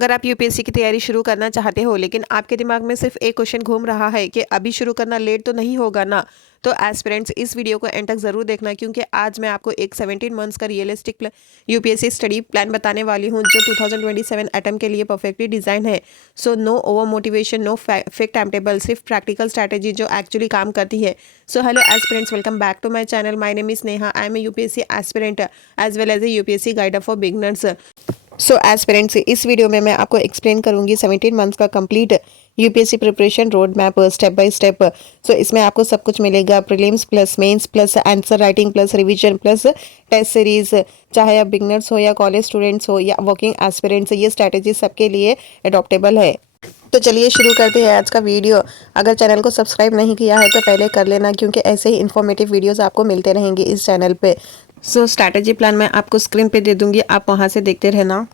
अगर आप यूपीएससी की तैयारी शुरू करना चाहते हो लेकिन आपके दिमाग में सिर्फ एक क्वेश्चन घूम रहा है कि अभी शुरू करना लेट तो नहीं होगा ना, तो एस्पिरेंट्स इस वीडियो को एंड तक ज़रूर देखना, क्योंकि आज मैं आपको एक 17 मंथ्स का रियलिस्टिक यूपीएससी स्टडी प्लान बताने वाली हूं जो 2027 अटेम्प्ट के लिए परफेक्टली डिज़ाइन है। So no over motivation, no fake timetable, सिर्फ प्रैक्टिकल स्ट्रैटेजी जो एक्चुअली काम करती है। So hello aspirants, welcome back to my channel. My name is Neha. I am a UPSC aspirant as well as a UPSC guider for beginners. So aspirants, इस video में मैं आपको explain करूंगी 17 months का complete UPSC preparation road map step by step. So इसमें आपको सब कुछ मिलेगा, prelims plus mains plus answer writing plus revision plus test series. चाहे आप बिगनर्स हो या कॉलेज स्टूडेंट्स हो या वर्किंग एस्पिरेंट्स, ये स्ट्रैटेजी सबके लिए अडॉप्टेबल है। तो चलिए शुरू करते हैं आज का वीडियो। अगर चैनल को सब्सक्राइब नहीं किया है तो पहले कर लेना, क्योंकि ऐसे ही इन्फॉर्मेटिव वीडियोस आपको मिलते रहेंगे इस चैनल पे। सो स्ट्रैटेजी प्लान मैं आपको स्क्रीन पे दे दूंगी, आप वहां से देखते रहना।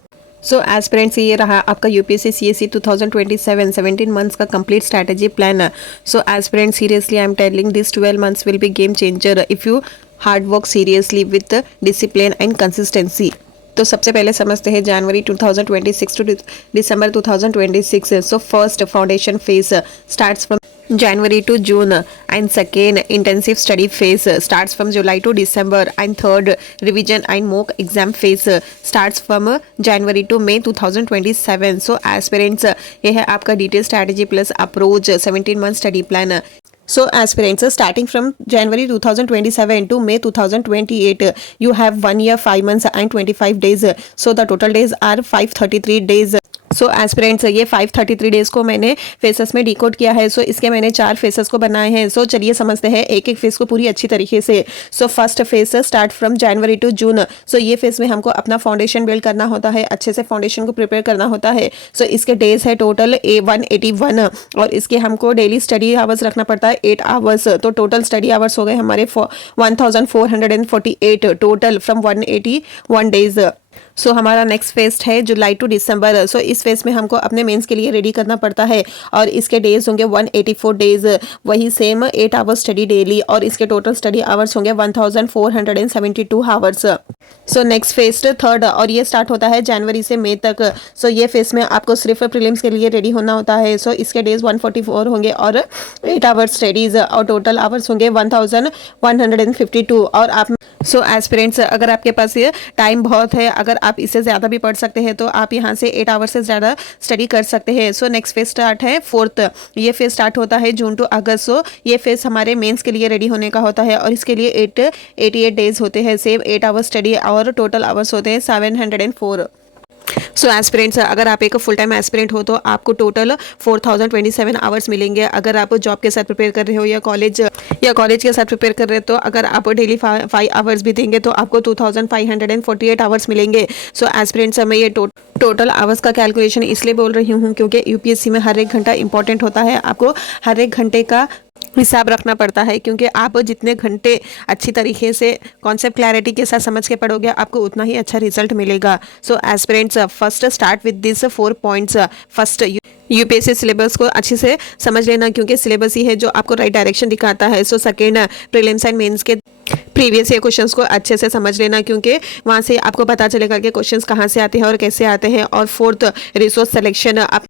सो एस्पिरेंट्स, ये रहा आपका यूपीएससी सीएससी 2027 17 मंथ्स का complete strategy plan. So aspirants, seriously I am telling this 12 months will be game changer if you hard work seriously with discipline and consistency. तो सबसे पहले समझते हैं January 2026 to December 2026। So first foundation phase starts from January to June, and second intensive study phase starts from July to December, and third revision and mock exam phase starts from January to May 2027. So aspirants, ये है आपका detail strategy plus approach 17 month study plan. So aspirants, starting from January 2027 to May 2028, you have 1 year 5 months and 25 days. So the total days are 533 days. So aspirants, ये 533 days को मैंने faces में decode किया है। सो इसके मैंने 4 faces को बनाए हैं। सो चलिए समझते हैं एक एक फेस को पूरी अच्छी तरीके से। So first phase start from January to June. So ये फेस में हमको अपना फाउंडेशन बिल्ड करना होता है, अच्छे से फाउंडेशन को प्रिपेयर करना होता है। सो इसके डेज है टोटल 181, और इसके हमको डेली स्टडी आवर्स रखना पड़ता है 8 आवर्स। तो टोटल स्टडी आवर्स हो गए हमारे 1448 टोटल फ्रॉम 181 डेज। सो हमारा नेक्स्ट फेस्ट है जुलाई टू दिसंबर। सो इस फेस में हमको अपने मेंस के लिए रेडी करना पड़ता है, और इसके डेज होंगे 184 डेज, वही सेम 8 आवर्स स्टडी डेली, और इसके टोटल स्टडी आवर्स होंगे 1472 hours. So next fest third, और ये स्टार्ट होता है जनवरी से मई तक। सो ये फेस में आपको सिर्फ प्रीलिम्स के लिए रेडी होना होता है। सो इसके डेज 144 होंगे और 8 आवर्स स्टडीज, और टोटल आवर्स होंगे 1152। और आप सो एस्पिरेंट्स, अगर आपके पास ये टाइम बहुत है, अगर आप इससे ज़्यादा भी पढ़ सकते हैं तो आप यहाँ से 8 आवर्स से ज़्यादा स्टडी कर सकते हैं। सो नेक्स्ट फेज स्टार्ट है फोर्थ, ये फेज स्टार्ट होता है जून टू अगस्त। सो ये फेज हमारे मेंस के लिए रेडी होने का होता है, और इसके लिए 88 डेज होते हैं, सेम 8 आवर्स स्टडी, और टोटल आवर्स होते हैं 704। सो एस्पिरेंट्स, अगर आप एक फुल टाइम एस्पिरेंट हो तो आपको टोटल 4027 आवर्स मिलेंगे। अगर आप जॉब के साथ प्रिपेयर कर रहे हो या कॉलेज के साथ प्रिपेयर कर रहे हो, तो अगर आप डेली 5 आवर्स भी देंगे तो आपको 2548 आवर्स मिलेंगे। सो एस्पिरेंट्स, मैं ये टोटल आवर्स का कैलकुलेशन इसलिए बोल रही हूँ क्योंकि यूपीएससी में हर एक घंटा इंपॉर्टेंट होता है। आपको हर एक घंटे का हिसाब रखना पड़ता है, क्योंकि आप जितने घंटे अच्छी तरीके से कॉन्सेप्ट क्लैरिटी के साथ समझ के पढ़ोगे, आपको उतना ही अच्छा रिजल्ट मिलेगा। So aspirants, first start with this 4 points. First, UPSC syllabus को अच्छे से समझ लेना, क्योंकि सिलेबस ही है जो आपको राइट डायरेक्शन दिखाता है। So second, prelims and mains के प्रीवियस ईयर क्वेश्चंस को अच्छे से समझ लेना, क्योंकि वहाँ से आपको पता चलेगा कि क्वेश्चंस कहाँ से आते हैं और कैसे आते हैं। और फोर्थ, रिसोर्स सिलेक्शन, आप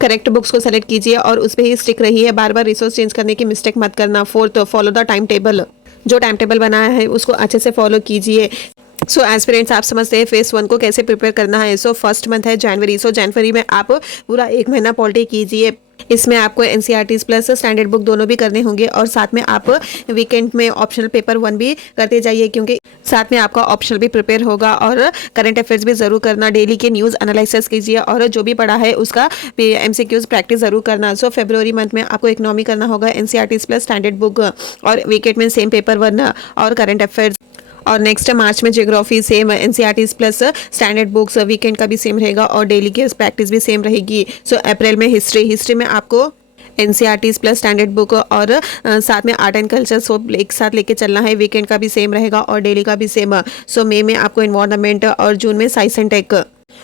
करेक्ट बुक्स को सेलेक्ट कीजिए और उस पर ही स्टिक रहिए, बार बार रिसोर्स चेंज करने की मिस्टेक मत करना। Fourth, follow the time table, जो टाइम टेबल बनाया है उसको अच्छे से फॉलो कीजिए। सो एस्पिरेंट्स, आप समझते हैं फेज 1 को कैसे प्रिपेयर करना है। सो फर्स्ट मंथ है जनवरी। सो जनवरी में आप पूरा 1 महीना पॉलिटी कीजिए। इसमें आपको एनसीईआरटीज प्लस स्टैंडर्ड बुक दोनों भी करने होंगे, और साथ में आप वीकेंड में ऑप्शनल पेपर 1 भी करते जाइए, क्योंकि साथ में आपका ऑप्शनल भी प्रिपेयर होगा। और करंट अफेयर्स भी जरूर करना, डेली के न्यूज़ एनालिसिस कीजिए, और जो भी पढ़ा है उसका एमसीक्यूज प्रैक्टिस जरूर करना। सो फरवरी मंथ में आपको इकोनॉमी करना होगा, एनसीईआरटीज प्लस स्टैंडर्ड बुक, और वीकेंड में सेम पेपर 1 और करंट अफेयर्स। और नेक्स्ट मार्च में geography same NCERTs plus standard books, weekend का भी सेम रहेगा और डेली की प्रैक्टिस भी सेम रहेगी। सो अप्रैल में हिस्ट्री में आपको एनसीईआरटीज प्लस स्टैंडर्ड बुक और साथ में आर्ट एंड कल्चर सब एक साथ लेके चलना है, वीकेंड का भी सेम रहेगा और डेली का भी सेम। सो मई में आपको एनवायरनमेंट, और जून में science and tech.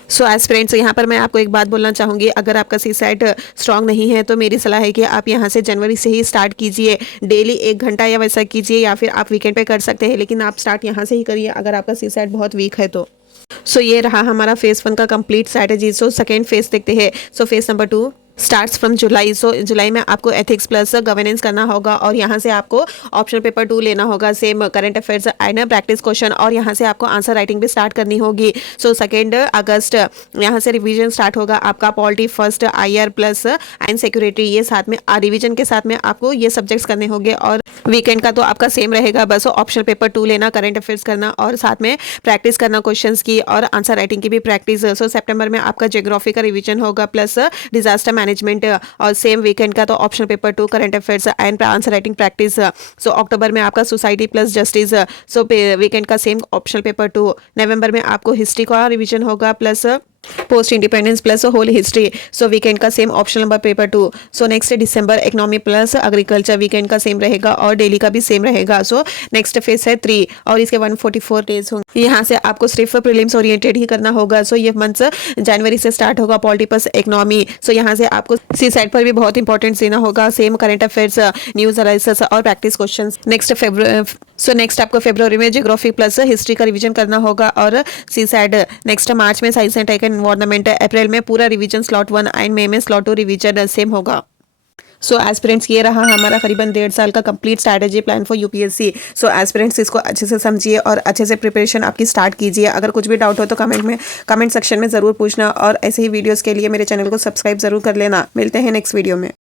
So aspirants, यहाँ पर मैं आपको एक बात बोलना चाहूँगी, अगर आपका सीसैट स्ट्रांग नहीं है तो मेरी सलाह है कि आप यहाँ से जनवरी से ही स्टार्ट कीजिए। डेली 1 घंटा या वैसा कीजिए, या फिर आप वीकेंड पे कर सकते हैं, लेकिन आप स्टार्ट यहाँ से ही करिए अगर आपका सीसैट बहुत वीक है तो। सो ये रहा हमारा फेज 1 का complete strategy. So second phase देखते हैं। So phase number 2 starts from July. So जुलाई में आपको एथिक्स प्लस गवर्नेंस करना होगा और यहाँ से आपको ऑप्शन पेपर 2 लेना होगा, same current affairs and practice question, और यहाँ से आपको आंसर राइटिंग भी स्टार्ट करनी होगी। सो 2 अगस्त यहाँ से रिवीजन स्टार्ट होगा आपका polity first, IR plus and security, ये साथ में रिवीजन के साथ में आपको ये सब्जेक्ट्स करने होंगे। और वीकेंड का तो आपका सेम रहेगा, बस ऑप्शन पेपर 2 लेना, करंट अफेयर्स करना और साथ में प्रैक्टिस करना क्वेश्चंस की और आंसर राइटिंग की भी प्रैक्टिस। सो सितंबर में आपका ज्योग्राफी का रिवीजन होगा प्लस डिजास्टर मैनेजमेंट, और सेम वीकेंड का तो option paper 2, current affairs and answer writing practice. So अक्टूबर में आपका society plus justice, so weekend का सेम ऑप्शन पेपर 2। नवंबर में आपको हिस्ट्री का रिवीजन होगा plus post independence plus whole history, so weekend का same option number paper 2। So next December economy plus agriculture, weekend का सेम रहेगा और डेली का भी सेम रहेगा। सो नेक्स्ट फेज है 3 और इसके 144 डेज होंगे। यहाँ से आपको सिर्फ प्रीलिम्स ओरिएंटेड ही करना होगा। सो ये मंथ जनवरी से स्टार्ट होगा पॉलिटी प्लस इकोनॉमी। सो यहाँ से आपको सी साइड पर भी बहुत इंपॉर्टेंट देना होगा, same current affairs, news analysis और प्रैक्टिस क्वेश्चन। नेक्स्ट आपको फरवरी में ज्योग्राफी प्लस हिस्ट्री का रिवीजन करना होगा और सी साइड नेक्स्ट मार्च में science and tech and environment, अप्रैल में पूरा रिवीजन स्लॉट 1 एंड मई में स्लॉट 2 रिवीजन सेम होगा। सो एस्पिरेंट्स ये रहा हमारा करीबन 1.5 साल का complete strategy plan for UPSC. So aspirants इसको अच्छे से समझिए और अच्छे से प्रिपरेशन आपकी स्टार्ट कीजिए। अगर कुछ भी डाउट हो तो कमेंट सेक्शन में ज़रूर पूछना और ऐसे ही वीडियोस के लिए मेरे चैनल को सब्सक्राइब ज़रूर कर लेना। मिलते हैं नेक्स्ट वीडियो में।